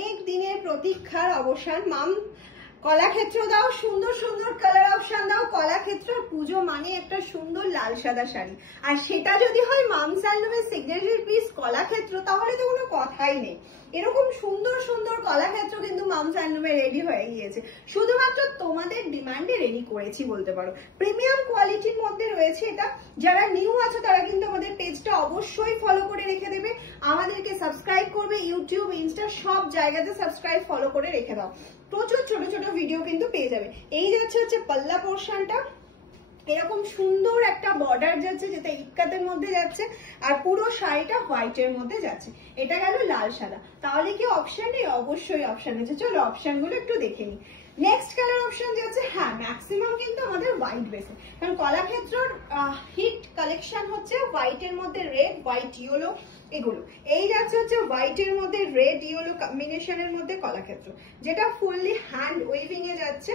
অনেক দিনের প্রতীক্ষার অবসান। মাম কলাক্ষেত্র দাও, সুন্দর সুন্দর কালার অপশন দাও কলাক্ষেত্র। পুজো মানে একটা সুন্দর লাল সাদা শাড়ি, আর সেটা যদি হয় মামস হ্যান্ডলুমের সিগনেচার পিস কলাক্ষেত্র, তাহলে তো কোনো কথাই নেই। এরকম সুন্দর সুন্দর কলাক্ষেত্র কিন্তু মামস হ্যান্ডলুমে রেডি হয়ে গিয়েছে, শুধুমাত্র তোমাদের ডিমান্ডে রেডি করেছি বলতে পারো। প্রিমিয়াম কোয়ালিটির মধ্যে রয়েছে এটা। যারা নিউ আছে তারা কিন্তু আমাদের পেজটা অবশ্যই ফলো করে রেখে দেবে, আমাদেরকে সাবস্ক্রাইব করবে, ইউটিউব ইনস্টা সব জায়গাতে সাবস্ক্রাইব ফলো করে রেখে দাও। প্রচুর ছোট ছোট ভিডিও কিন্তু পেয়ে যাবে। এই যাচ্ছে হচ্ছে পাল্লা পোর্শনটা, এরকম সুন্দর একটা বর্ডার যাচ্ছে যেটা ইক্কাতের মধ্যে যাচ্ছে, আর পুরো শাড়িটা হোয়াইটের মধ্যে যাচ্ছে। এটা গেল লাল সাদা। তাহলে কি অপশন নেই? অবশ্যই অপশন আছে। চলো অপশন গুলো একটু দেখে নিই। নেক্সট কালার অপশন যাচ্ছে, হ্যাঁ ম্যাক্সিমাম কিন্তু আমাদের হোয়াইট বেসে, কারণ কলাক্ষেত্রর হিট কালেকশন হচ্ছে হোয়াইটের মধ্যে রেড, হোয়াইট ইয়েলো এগুলো। এই যাচ্ছে হচ্ছে হোয়াইটের মধ্যে রেড ইয়েলো কম্বিনেশনের মধ্যে কলাক্ষেত্র, যেটা ফুললি হ্যান্ড ওয়েভিং এ যাচ্ছে।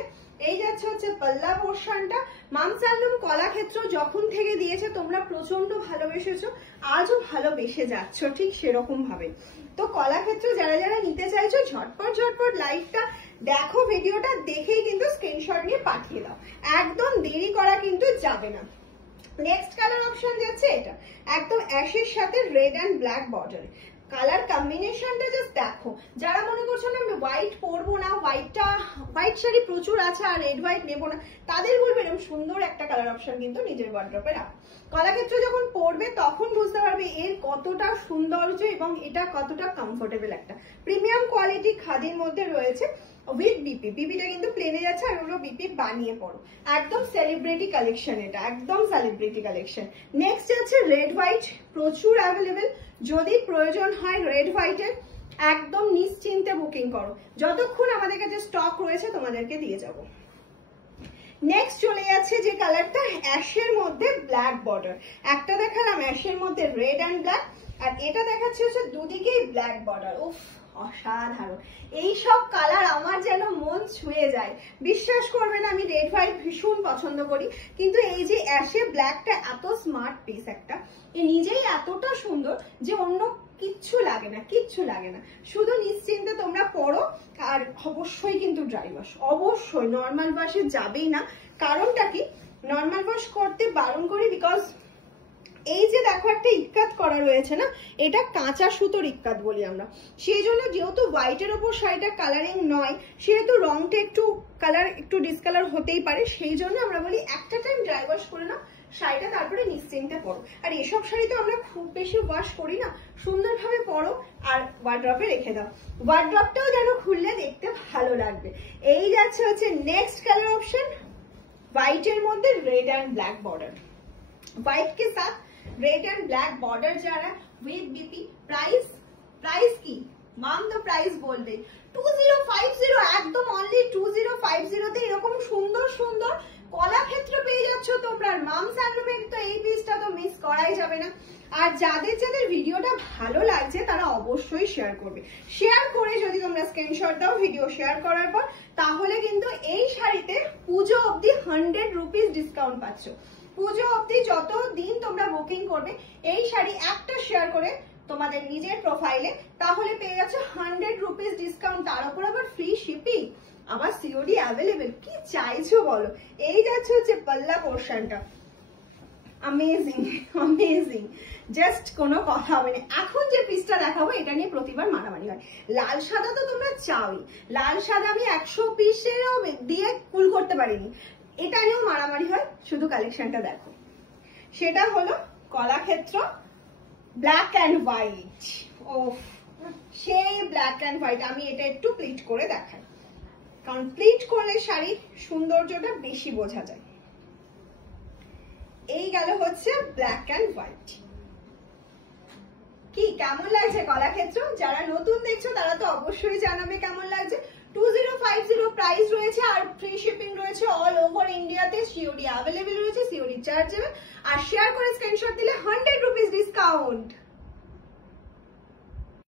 এই যাচ্ছে হচ্ছে পাল্লা পোর্শনটা। মামস হ্যান্ডলুম কলাক্ষেত্র যখন থেকে দিয়েছে তোমরা প্রচন্ড ভালোবেসেছো, আজও ভালোবেসে যাচ্ছ ঠিক সেরকম ভাবে। তো কলাক্ষেত্র যারা যারা নিতে চাইছো ঝটপট ঝটপট লাইভটা দেখো, ভিডিওটা দেখেই কিন্তু স্ক্রিনশট নিয়ে পাঠিয়ে দাও, একদম দেরি করা কিন্তু যাবে না। নেক্সট কালার অপশন যাচ্ছে এটা, একদম অ্যাশের সাথে red and black border. Colour কম্বিনেশনটা জাস্ট দেখো। যারা মনে করছো না আমি হোয়াইট পরবো না, হোয়াইট শাড়ি প্রচুর আছে আর রেড হোয়াইট নেবো না, তাদের বলবো এরকম সুন্দর একটা কালার অপশন কিন্তু নিজের ওয়ার্ড্রপে রাখো। কলাক্ষেত্র যখন পরবে তখন বুঝতে পারবে এর কতটা সৌন্দর্য এবং এটা কতটা কমফোর্টেবল। একটা প্রিমিয়াম কোয়ালিটি খাদির মধ্যে রয়েছে উইথ বিপি। বিপিটা কিন্তু প্লেনে যাচ্ছে আর ওগুলো বিপি বানিয়ে পড়ো, একদম সেলিব্রিটি কালেকশন, এটা একদম সেলিব্রিটি কালেকশন। নেক্সট আছে রেড হোয়াইট, প্রচুর অ্যাভেলেবেল। যদি প্রয়োজন হয় রেড হোয়াইটের একদম নিশ্চিন্তে বুকিং করো, যতক্ষণ আমাদের কাছে স্টক রয়েছে তোমাদেরকে দিয়ে যাব। নেক্সট চলে যাচ্ছে যে কালারটা অ্যাশের মধ্যে ব্ল্যাক বর্ডার। একটা দেখালাম অ্যাশের মধ্যে রেড অ্যান্ড ব্ল্যাক, আর এটা দেখাচ্ছে হচ্ছে দুদিকেই ব্ল্যাক বর্ডার। উফ অসাধারণ, এই সব কালার আমার যেন মন ছুঁয়ে যায়। বিশ্বাস করবে না, আমি রেড হোয়াইট ভীষণ পছন্দ করি, কিন্তু এই যে অ্যাশে ব্ল্যাকটা এত স্মার্ট পিস একটা, এ নিজেই এতটা সুন্দর যে অন্য কিচ্ছু লাগে না, কিচ্ছু লাগে না, শুধু নিশ্চিন্তে তোমরা পড়ো। আর অবশ্যই কিন্তু ড্রাই ওয়াশ, অবশ্যই নর্মাল ওয়াশে যাবেই না। কারণটা কি, নর্মাল ওয়াশ করতে বারণ করি বিকজ এই যে দেখো একটা ইক্কাত করা রয়েছে না, এটা কাঁচা সুতোর ইক্কাত বলি আমরা। সেই জন্য যেহেতু হোয়াইটের ওপর শাড়িটা কালারিং নয়, সেহেতু রংটা একটু কালার একটু ডিসকালার হতেই পারে। সেই জন্য আমরা বলি একটা টাইম ড্রাই ওয়াশ করে নাও শাড়িটা, তারপরে নিশ্চিন্তে পরো। আর এসব শাড়ি তো আমরা খুব বেশি ওয়াশ করি না, সুন্দরভাবে পরো আর ওয়ার্ড্রপে রেখে দাও। ওয়ার্ড্রপটাও যেন খুললে দেখতে ভালো লাগবে। এই যাচ্ছে হচ্ছে নেক্সট কালার অপশন, হোয়াইটের মধ্যে red and black border. White के साथ रेड एंड ब्लैक बॉर्डर जा रहा है विद बीपी। प्राइस की माम तो प्राइस बोल दे 2050, একদম অনলি 2050 তে এরকম সুন্দর সুন্দর কলাক্ষেত্র পেয়ে যাচ্ছ তোমরা। মামস হ্যান্ডলুমের তো এই পিসটা তো মিস করাই যাবে না। আর যাদের যাদের ভিডিওটা ভালো লাগছে তারা অবশ্যই শেয়ার করবে। শেয়ার করে যদি তোমরা স্ক্রিনশট দাও ভিডিও শেয়ার করার পর, তাহলে কিন্তু এই শাড়িতে পুজো অবধি 100 রুপিস ডিসকাউন্ট পাচ্ছ। পুজো অবধি যত দিন তোমরা বুকিং করবে এই শাড়ি একটা শেয়ার করে তোমাদের নিজের প্রোফাইলে, তাহলে পেয়ে যাচ্ছে 100 রুপিস ডিসকাউন্ট, তার উপর আবার ফ্রি শিপিং, আবার সিওডি অ্যাভেলেবেল। কি চাইছো বলো। এই যাচ্ছে হচ্ছে পাল্লা পোর্শনটা, অ্যামেজিং অ্যামেজিং, জাস্ট কোনো কথা হবে না। এখন যে পিসটা দেখাবো এটা নিয়ে প্রতিবার মারামারি হয়। লাল সাদা তো তোমরা চাওই, লাল সাদা আমি 100 পিসেরও দিয়ে ফুল করতে পারিনি, এটা নিয়েও মারামারি হয়। শুধু কালেকশনটা দেখো, সেটা হলো কলাক্ষেত্র ব্ল্যাক অ্যান্ড হোয়াইট। ও সেই ব্ল্যাক অ্যান্ড হোয়াইট, আমি এটা একটু প্লিট করে দেখাই, কারণ প্লিট করলে শাড়ির সৌন্দর্যটা বেশি বোঝা যায়। এই গেল হচ্ছে ব্ল্যাক অ্যান্ড হোয়াইট। কি কেমন লাগছে কলাক্ষেত্র? যারা নতুন দেখছো তারা তো অবশ্যই জানাবে কেমন লাগছে। 2050 প্রাইস রয়েছে আর ফ্রি শিপিং রয়েছে অল ওভার ইন্ডিয়াতে, সিওডি অ্যাভেলেবেল রয়েছে, সিওডি চার্জেবল। আর শেয়ার করে স্ক্রিনশট দিলে 100 রুপিস ডিসকাউন্ট।